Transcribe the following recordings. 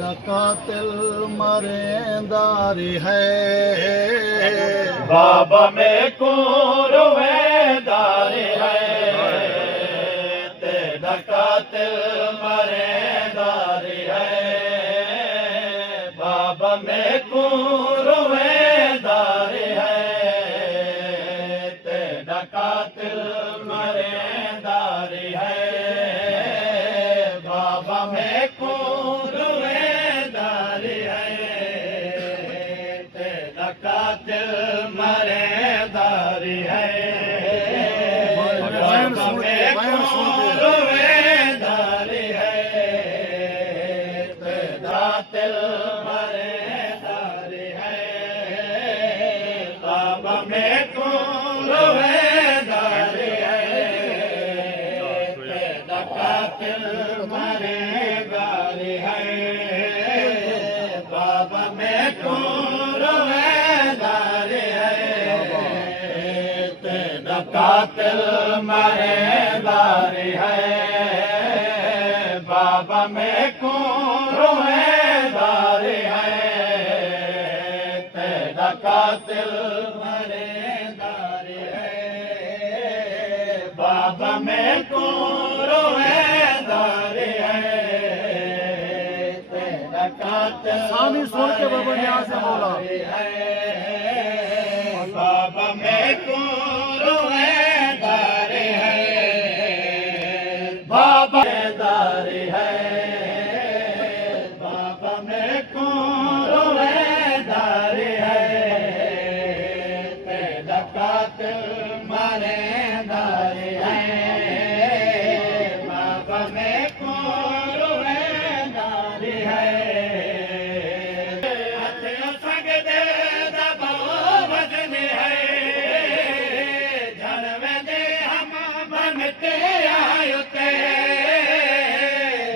कातिल मरेंदार है बाबा में को रोवेदार है तेरा कातिल मरेदार है बाबा में को रोवेदार है तेरा कातिल मरेदार है बाबा में को रोवेदार है तेरा कातिल मरेदार है बाबा में को रोवेदार है तेरा कातिल मरेदार है बाबा में को रोवेदार है तेरा कातिल मरेदार है बाबा में को रोवेदार है तेरा कातिल मरेदार है बाबा में को रोवेदार है तेरा कातिल मरेदार है बाबा में को रोवेदार है तेरा कातिल सानी सुन के बाबा ने यहाँ से बोला बाबा में को रोवेदार है बाबा दार है बाबा में को रोवेदार है तेरा कातिल मरेदार है बाबा में को रोवेदार है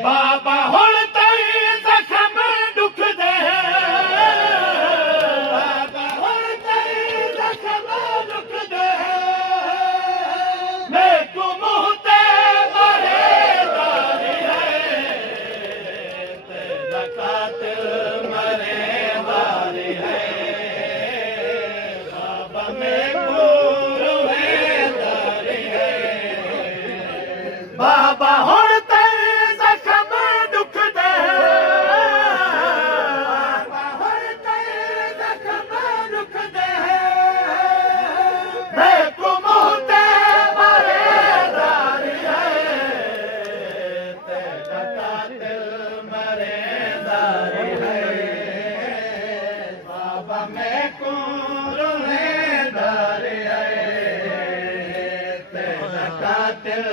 बाबा हुण ताईं ज़ख़्म दुख दे बाबा हुण ताईं ज़ख़्म दुख दे मेरे मुंह ते मरेदार है तेरा कातिल मरेदार है बाबा मेरे रोवेदार है बाबा हुण कातिल